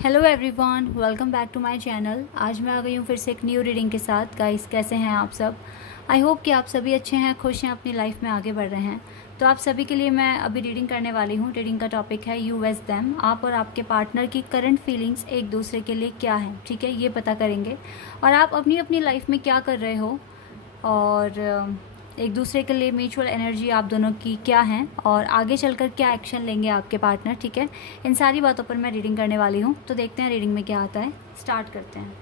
Hello everyone, welcome back to my channel. आज मैं आ गई हूँ फिर से एक न्यू रीडिंग के साथ। गाइस, कैसे हैं आप सब? आई होप कि आप सभी अच्छे हैं, खुश हैं, अपनी लाइफ में आगे बढ़ रहे हैं। तो आप सभी के लिए मैं अभी रीडिंग करने वाली हूँ। रीडिंग का टॉपिक है यू एस देम। आप और आपके पार्टनर की करंट फीलिंग्स एक दूसरे के लिए क्या है, ठीक है, ये पता करेंगे। और आप अपनी अपनी लाइफ में क्या कर रहे हो और एक दूसरे के लिए म्यूचुअल एनर्जी आप दोनों की क्या है और आगे चलकर क्या एक्शन लेंगे आपके पार्टनर, ठीक है। इन सारी बातों पर मैं रीडिंग करने वाली हूँ। तो देखते हैं रीडिंग में क्या आता है। स्टार्ट करते हैं।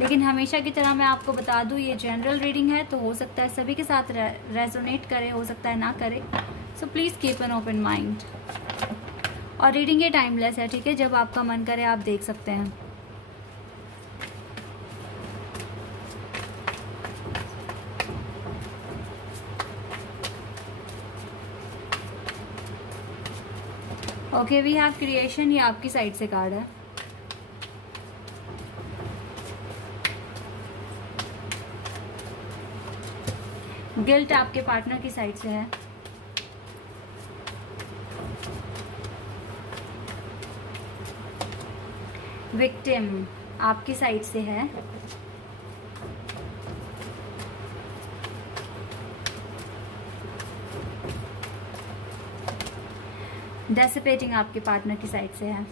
लेकिन हमेशा की तरह मैं आपको बता दूँ, ये जनरल रीडिंग है, तो हो सकता है सभी के साथ रेजोनेट करे, हो सकता है ना करे। So please keep an open mind. और रीडिंग ये टाइमलेस है, ठीक है। जब आपका मन करे आप देख सकते हैं। Okay, we have creation. ये आपकी साइड से कार्ड है। गिल्ट आपके पार्टनर की साइड से है। विक्टिम आपकी साइड से है। डेसिपेटिंग आपके पार्टनर की साइड से है।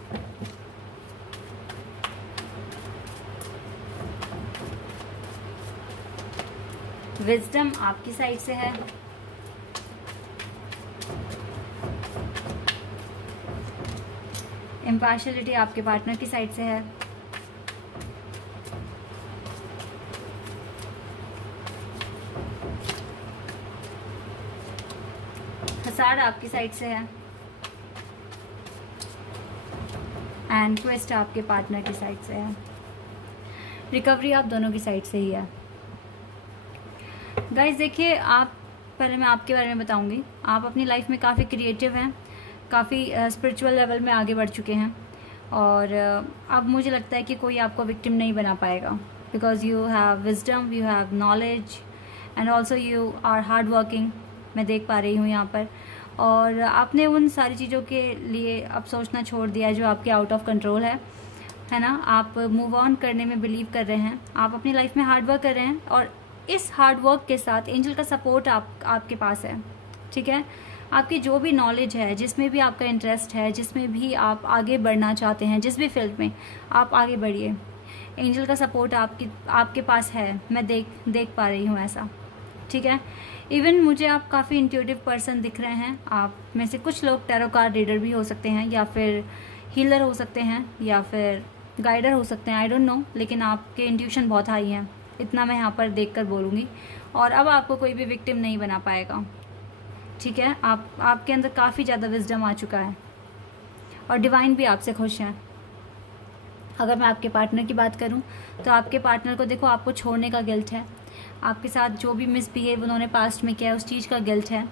विजडम आपकी साइड से है। इम्पार्शियलिटी आपके पार्टनर की साइड से है। हसाड़ आपकी साइड से है। एंड ट्विस्ट आपके पार्टनर की साइड से है। रिकवरी आप दोनों की साइड से ही है। गाइस देखिए, आप पहले मैं आपके बारे में बताऊंगी। आप अपनी लाइफ में काफ़ी क्रिएटिव हैं, काफ़ी स्पिरिचुअल लेवल में आगे बढ़ चुके हैं और अब मुझे लगता है कि कोई आपको विक्टिम नहीं बना पाएगा। Because you have wisdom, you have knowledge and also you are hard working. मैं देख पा रही हूँ यहाँ पर। और आपने उन सारी चीज़ों के लिए अब सोचना छोड़ दिया है जो आपके आउट ऑफ कंट्रोल है ना। आप मूव ऑन करने में बिलीव कर रहे हैं। आप अपनी लाइफ में हार्ड वर्क कर रहे हैं और इस हार्ड वर्क के साथ एंजल का सपोर्ट आपके पास है, ठीक है। आपकी जो भी नॉलेज है, जिसमें भी आपका इंटरेस्ट है, जिसमें भी आप आगे बढ़ना चाहते हैं, जिस भी फील्ड में आप आगे बढ़िए, एंजल का सपोर्ट आपके पास है। मैं देख पा रही हूँ ऐसा, ठीक है। इवन मुझे आप काफ़ी इंट्यूटिव पर्सन दिख रहे हैं। आप में से कुछ लोग टैरो कार्ड रीडर भी हो सकते हैं, या फिर हीलर हो सकते हैं, या फिर गाइडर हो सकते हैं, आई डोंट नो। लेकिन आपके इंट्यूशन बहुत हाई है, इतना मैं यहाँ पर देखकर बोलूँगी। और अब आपको कोई भी विक्टिम नहीं बना पाएगा, ठीक है। आपके अंदर काफ़ी ज़्यादा विजडम आ चुका है और डिवाइन भी आपसे खुश हैं। अगर मैं आपके पार्टनर की बात करूं तो आपके पार्टनर को देखो, आपको छोड़ने का गिल्ट है। आपके साथ जो भी मिसबिहेव उन्होंने पास्ट में किया है उस चीज़ का गिल्ट है।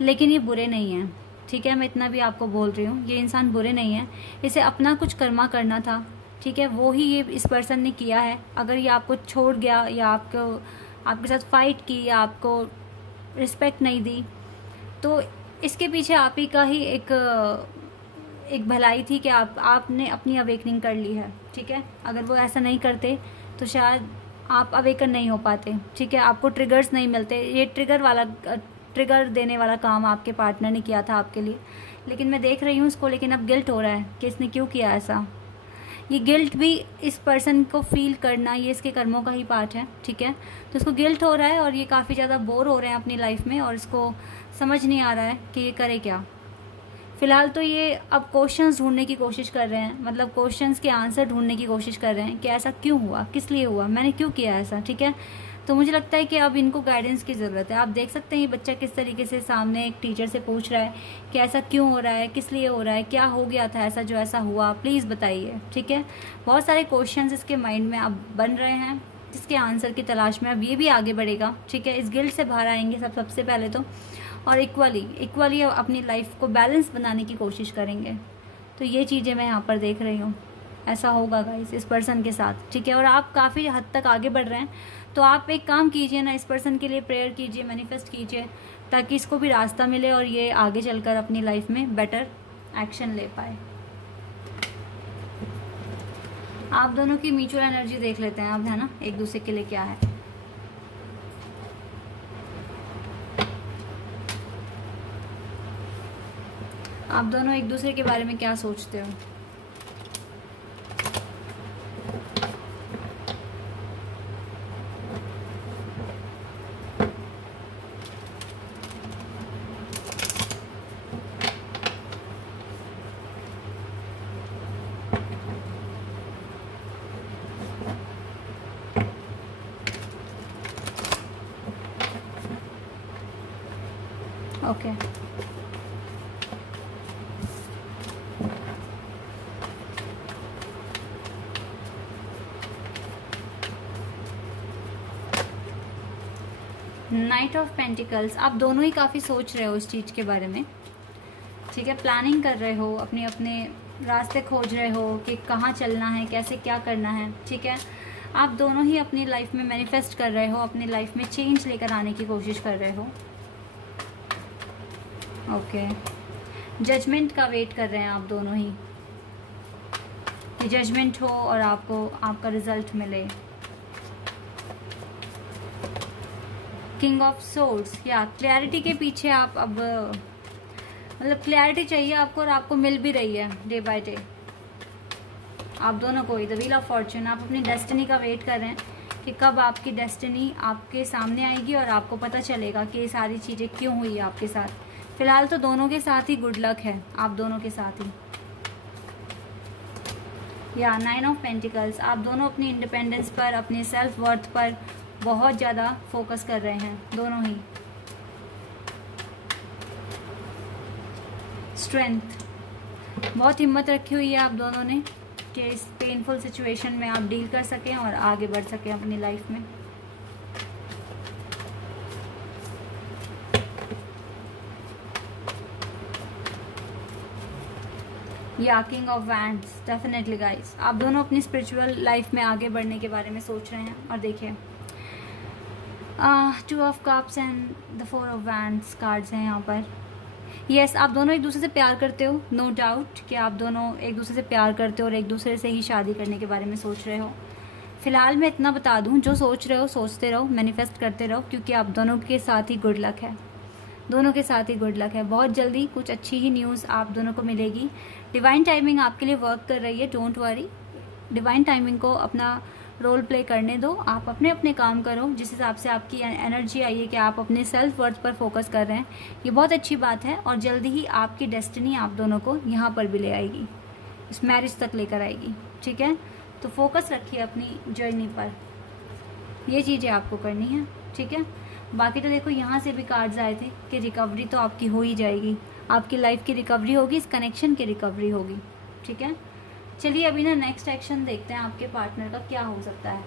लेकिन ये बुरे नहीं हैं, ठीक है। मैं इतना भी आपको बोल रही हूँ, ये इंसान बुरे नहीं है। इसे अपना कुछ कर्मा करना था, ठीक है। वो ही ये इस पर्सन ने किया है। अगर ये आपको छोड़ गया या आपके साथ फाइट की या आपको रिस्पेक्ट नहीं दी, तो इसके पीछे आप ही का ही एक भलाई थी कि आपने अपनी अवेकनिंग कर ली है, ठीक है। अगर वो ऐसा नहीं करते तो शायद आप अवेकन नहीं हो पाते, ठीक है। आपको ट्रिगर्स नहीं मिलते। ये ट्रिगर देने वाला काम आपके पार्टनर ने किया था आपके लिए। लेकिन मैं देख रही हूँ इसको, लेकिन अब गिल्ट हो रहा है कि इसने क्यों किया ऐसा। ये गिल्ट भी इस पर्सन को फील करना, ये इसके कर्मों का ही पार्ट है, ठीक है। तो इसको गिल्ट हो रहा है और ये काफ़ी ज़्यादा बोर हो रहे हैं अपनी लाइफ में और इसको समझ नहीं आ रहा है कि ये करे क्या। फिलहाल तो ये अब क्वेश्चंस ढूंढने की कोशिश कर रहे हैं, मतलब क्वेश्चंस के आंसर ढूंढने की कोशिश कर रहे हैं कि ऐसा क्यों हुआ, किस लिए हुआ, मैंने क्यों किया ऐसा, ठीक है। तो मुझे लगता है कि अब इनको गाइडेंस की ज़रूरत है। आप देख सकते हैं ये बच्चा किस तरीके से सामने एक टीचर से पूछ रहा है कि ऐसा क्यों हो रहा है, किस लिए हो रहा है, क्या हो गया था ऐसा जो ऐसा हुआ, प्लीज़ बताइए, ठीक है। बहुत सारे क्वेश्चंस इसके माइंड में अब बन रहे हैं, जिसके आंसर की तलाश में अब ये भी आगे बढ़ेगा, ठीक है। इस गिल्ट से बाहर आएंगे सबसे पहले तो, और इक्वली अपनी लाइफ को बैलेंस बनाने की कोशिश करेंगे। तो ये चीज़ें मैं यहाँ पर देख रही हूँ। ऐसा होगा गाइस इस पर्सन के साथ, ठीक है। और आप काफ़ी हद तक आगे बढ़ रहे हैं, तो आप एक काम कीजिए ना, इस पर्सन के लिए प्रेयर कीजिए, मैनिफेस्ट कीजिए, ताकि इसको भी रास्ता मिले और ये आगे चलकर अपनी लाइफ में बेटर एक्शन ले पाए। आप दोनों की म्यूचुअल एनर्जी देख लेते हैं अब, है ना, एक दूसरे के लिए क्या है। आप दोनों एक दूसरे के बारे में क्या सोचते हो? ओके नाइट ऑफ पेंटिकल्स, आप दोनों ही काफ़ी सोच रहे हो इस चीज़ के बारे में, ठीक है। प्लानिंग कर रहे हो, अपने अपने रास्ते खोज रहे हो कि कहाँ चलना है, कैसे क्या करना है, ठीक है। आप दोनों ही अपनी लाइफ में मैनिफेस्ट कर रहे हो, अपनी लाइफ में चेंज लेकर आने की कोशिश कर रहे हो। ओके जजमेंट का वेट कर रहे हैं आप दोनों ही, कि जजमेंट हो और आपको आपका रिजल्ट मिले। किंग ऑफ सोर्ड्स, या क्लैरिटी के पीछे आप अब, मतलब क्लैरिटी चाहिए आपको और आपको मिल भी रही है डे बाय डे। आप दोनों को ही द व्हील ऑफ फॉर्चून, आप अपनी डेस्टिनी का वेट कर रहे हैं कि कब आपकी डेस्टिनी आपके सामने आएगी और आपको पता चलेगा कि ये सारी चीज़ें क्यों हुई आपके साथ। फिलहाल तो दोनों के साथ ही गुड लक है, आप दोनों के साथ ही। या 9 ऑफ पेंटिकल्स, आप दोनों अपनी इंडिपेंडेंस पर, अपने सेल्फ वर्थ पर बहुत ज़्यादा फोकस कर रहे हैं दोनों ही। स्ट्रेंथ, बहुत हिम्मत रखी हुई है आप दोनों ने कि इस पेनफुल सिचुएशन में आप डील कर सकें और आगे बढ़ सकें अपनी लाइफ में। या king of wands, definitely guys आप दोनों अपनी स्पिरिचुअल लाइफ में आगे बढ़ने के बारे में सोच रहे हैं। और देखिए 2 of cups and the 4 of wands cards हैं यहाँ पर। यस आप दोनों एक दूसरे से प्यार करते हो, नो डाउट कि आप दोनों एक दूसरे से प्यार करते हो और एक दूसरे से ही शादी करने के बारे में सोच रहे हो। फिलहाल मैं इतना बता दूं, जो सोच रहे हो सोचते रहो, मैनिफेस्ट करते रहो, क्योंकि आप दोनों के साथ ही गुड लक है, दोनों के साथ ही गुड लक है। बहुत जल्दी कुछ अच्छी ही न्यूज़ आप दोनों को मिलेगी। डिवाइन टाइमिंग आपके लिए वर्क कर रही है, डोंट वरी। डिवाइन टाइमिंग को अपना रोल प्ले करने दो, आप अपने अपने काम करो। जिस हिसाब से आपकी एनर्जी आई है कि आप अपने सेल्फ वर्थ पर फोकस कर रहे हैं, ये बहुत अच्छी बात है। और जल्दी ही आपकी डेस्टिनी आप दोनों को यहाँ पर भी ले आएगी, इस मैरिज तक लेकर आएगी, ठीक है। तो फोकस रखिए अपनी जर्नी पर, ये चीज़ें आपको करनी है, ठीक है। बाकी तो देखो यहाँ से भी कार्ड्स आए थे कि रिकवरी तो आपकी हो ही जाएगी, आपकी लाइफ की रिकवरी होगी, इस कनेक्शन की रिकवरी होगी, ठीक है। चलिए अभी ना नेक्स्ट एक्शन देखते हैं आपके पार्टनर का क्या हो सकता है।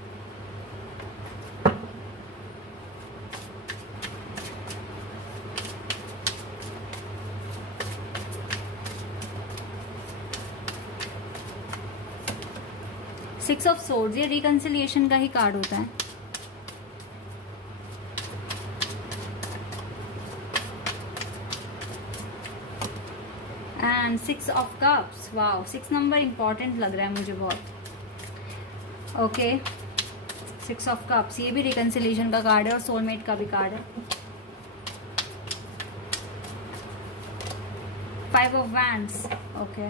सिक्स ऑफ सोर्ड्स, ये रिकंसिलिएशन का ही कार्ड होता है। And 6 of cups, wow 6 number important लग रहा है मुझे बहुत। ओके 6 ऑफ कप्स, ये भी रिकंसिलिएशन का कार्ड है और सोलमेट का भी कार्ड है। 5 of wands, okay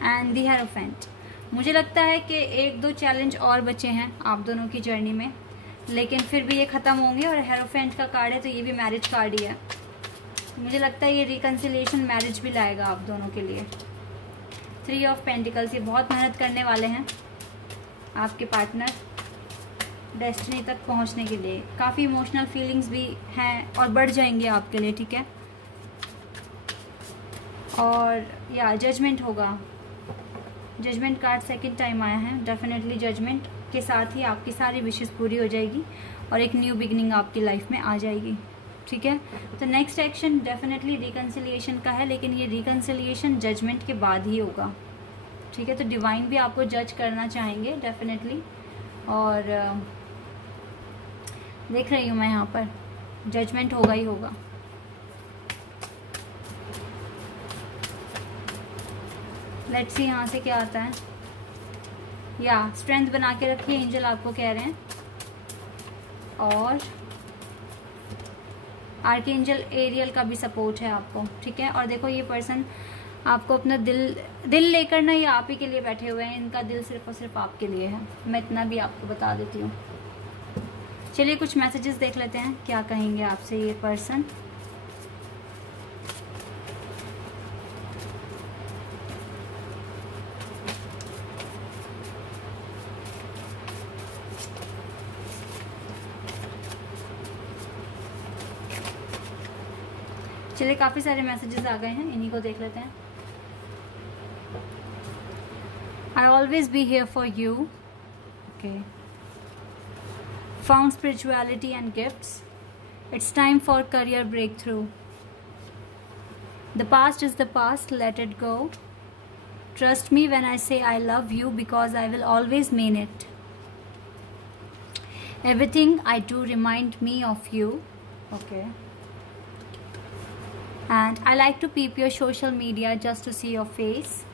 and the hierophant. मुझे लगता है कि 1-2 चैलेंज और बचे हैं आप दोनों की जर्नी में, लेकिन फिर भी ये ख़त्म होंगे। और हेरोफेंट का कार्ड है तो ये भी मैरिज कार्ड ही है। मुझे लगता है ये रिकंसिलिएशन मैरिज भी लाएगा आप दोनों के लिए। 3 ऑफ पेंटिकल्स, ये बहुत मेहनत करने वाले हैं आपके पार्टनर डेस्टिनी तक पहुंचने के लिए। काफ़ी इमोशनल फीलिंग्स भी हैं और बढ़ जाएंगे आपके लिए, ठीक है। और या जजमेंट होगा, जजमेंट कार्ड सेकंड टाइम आया है। डेफिनेटली जजमेंट के साथ ही आपकी सारी विशेष पूरी हो जाएगी और एक न्यू बिगनिंग आपकी लाइफ में आ जाएगी, ठीक है। तो नेक्स्ट एक्शन डेफिनेटली रिकंसिलिएशन का है, लेकिन ये रिकंसिलिएशन जजमेंट के बाद ही होगा, ठीक है। तो डिवाइन भी आपको जज करना चाहेंगे डेफिनेटली। और देख रही हूँ मैं यहाँ पर जजमेंट होगा ही होगा। लेट्स सी यहाँ से क्या आता है। या स्ट्रेंथ बना के रखिए, एंजल आपको कह रहे हैं। और आर्कएंजल एरियल का भी सपोर्ट है आपको, ठीक है। और देखो ये पर्सन आपको अपना दिल लेकर ना, ये आप ही के लिए बैठे हुए हैं। इनका दिल सिर्फ और सिर्फ आपके लिए है, मैं इतना भी आपको बता देती हूँ। चलिए कुछ मैसेजेस देख लेते हैं, क्या कहेंगे आपसे ये पर्सन। चलिए काफ़ी सारे मैसेजेस आ गए हैं, इन्हीं को देख लेते हैं। I always be here for you. Okay. Found spirituality and gifts. It's time for career breakthrough. The past is the past, let it go. Trust me when I say I love you because I will always mean it. Everything I do remind me of you. Okay. And I like to peep your social media just to see your face.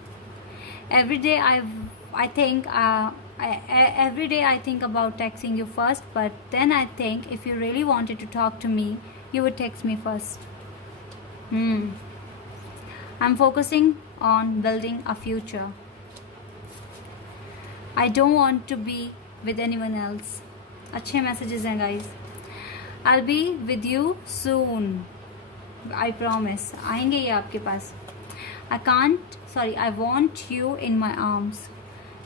Every day I think about texting you first, but then I think if you really wanted to talk to me, you would text me first. I'm focusing on building a future. I don't want to be with anyone else. अच्छे messages हैं guys. I'll be with you soon. I promise. आएंगे ये आपके पास। I want you in my arms.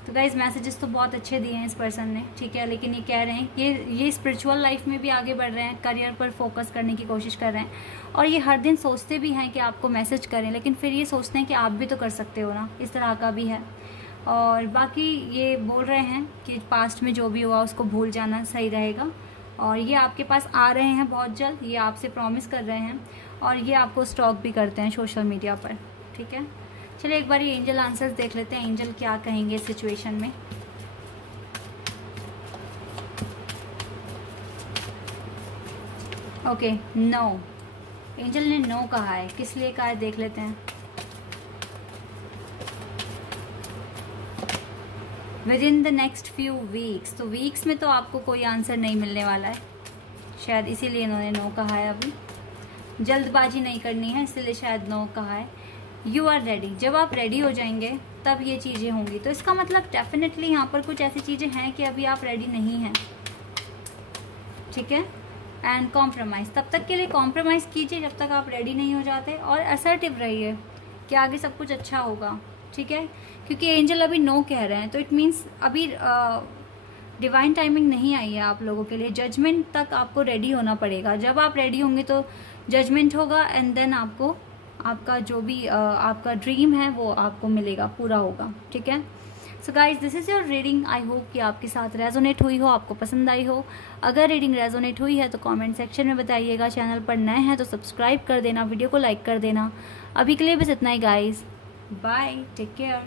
तो guys messages तो बहुत अच्छे दिए हैं इस पर्सन ने, ठीक है। लेकिन ये कह रहे हैं ये स्पिरिचुअल लाइफ में भी आगे बढ़ रहे हैं, करियर पर फोकस करने की कोशिश कर रहे हैं। और ये हर दिन सोचते भी हैं कि आपको मैसेज करें, लेकिन फिर ये सोचते हैं कि आप भी तो कर सकते हो ना, इस तरह का भी है। और बाकी ये बोल रहे हैं कि पास्ट में जो भी हुआ उसको भूल जाना सही रहेगा। और ये आपके पास आ रहे हैं बहुत जल्द, ये आपसे प्रॉमिस कर रहे हैं। और ये आपको स्टॉक भी करते हैं सोशल मीडिया पर, ठीक है। चलिए एक बार ये एंजल आंसर्स देख लेते हैं, एंजल क्या कहेंगे इस सिचुएशन में। Okay, no. एंजल ने नो कहा है, किस लिए कहा है देख लेते हैं। Within the next few weeks, तो वीक्स में तो आपको कोई आंसर नहीं मिलने वाला है, शायद इसीलिए इन्होंने नो कहा है। अभी जल्दबाजी नहीं करनी है, इसलिए शायद नो कहा है। यू आर रेडी, जब आप रेडी हो जाएंगे तब ये चीज़ें होंगी। तो इसका मतलब डेफिनेटली यहाँ पर कुछ ऐसी चीज़ें हैं कि अभी आप रेडी नहीं हैं, ठीक है। एंड कॉम्प्रोमाइज़, तब तक के लिए कॉम्प्रोमाइज़ कीजिए जब तक आप रेडी नहीं हो जाते। और असर्टिव रहिए कि आगे सब कुछ अच्छा होगा, ठीक है। क्योंकि एंजल अभी नो कह रहे हैं, तो इट मीन्स अभी डिवाइन टाइमिंग नहीं आई है आप लोगों के लिए। जजमेंट तक आपको रेडी होना पड़ेगा। जब आप रेडी होंगे तो जजमेंट होगा, एंड देन आपको आपका जो भी आपका ड्रीम है वो आपको मिलेगा, पूरा होगा, ठीक है। So guys, this is your reading. I hope कि आपके साथ रेजोनेट हुई हो, आपको पसंद आई हो। अगर रीडिंग रेजोनेट हुई है तो कमेंट सेक्शन में बताइएगा। चैनल पर नए हैं तो सब्सक्राइब कर देना, वीडियो को लाइक कर देना। अभी के लिए बस इतना ही गाइज, बाय, टेक केयर।